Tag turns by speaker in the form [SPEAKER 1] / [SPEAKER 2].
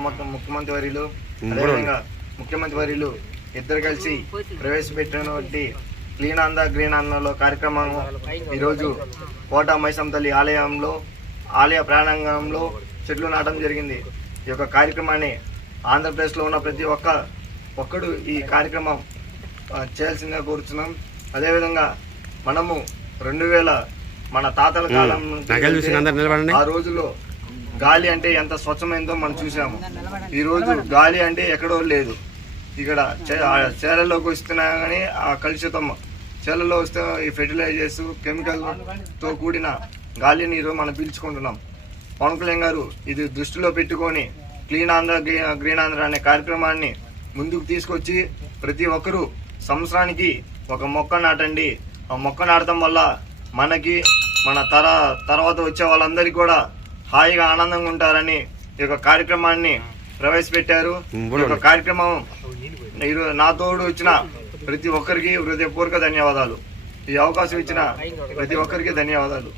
[SPEAKER 1] ముఖ్య- ముఖ్యమంత్రి వర్యులు అదేవిధంగా ముఖ్యమంత్రి వర్యులు ఇద్దరు కలిసి ప్రవేశపెట్టినటువంటి క్లీన్ ఆంధ్ర గ్రీన్ ఆంధ్రలో కార్యక్రమం. ఈరోజు కోట మైసం తల్లి ఆలయంలో ఆలయ ప్రాంగణంలో చెట్లు నాటడం జరిగింది. ఈ యొక్క కార్యక్రమాన్ని ఆంధ్రప్రదేశ్లో ఉన్న ప్రతి ఒక్క ఒక్కడు ఈ కార్యక్రమం చేయాల్సిందిగా కోరుతున్నాం అదేవిధంగా మనము రెండు వేల మన తాతల కాలం ఆ రోజుల్లో గాలి అంటే ఎంత స్వచ్ఛమైందో మనం చూసాము. ఈరోజు గాలి అంటే ఎక్కడో లేదు. ఇక్కడ చేలలోకి వస్తున్నా కానీ ఆ కలుషితం. చేలలో వస్తే ఈ ఫెర్టిలైజర్స్ కెమికల్తో కూడిన గాలిని ఈరోజు మనం పీల్చుకుంటున్నాం. పవన్ కళ్యాణ్ గారు ఇది దృష్టిలో పెట్టుకొని క్లీన్ ఆంధ్ర గ్రీన్ ఆంధ్ర అనే కార్యక్రమాన్ని ముందుకు తీసుకొచ్చి ప్రతి ఒక్కరూ సంవత్సరానికి ఒక మొక్క నాటండి. ఆ మొక్క నాటడం వల్ల మనకి మన తర తర్వాత వచ్చే వాళ్ళందరికీ కూడా హాయిగా ఆనందంగా ఉంటారని ఈ యొక్క కార్యక్రమాన్ని ప్రవేశపెట్టారు. ఈ యొక్క కార్యక్రమం ఈరోజు నా తోడు వచ్చిన ప్రతి ఒక్కరికి హృదయపూర్వక ధన్యవాదాలు. ఈ అవకాశం ఇచ్చిన ప్రతి ఒక్కరికి ధన్యవాదాలు.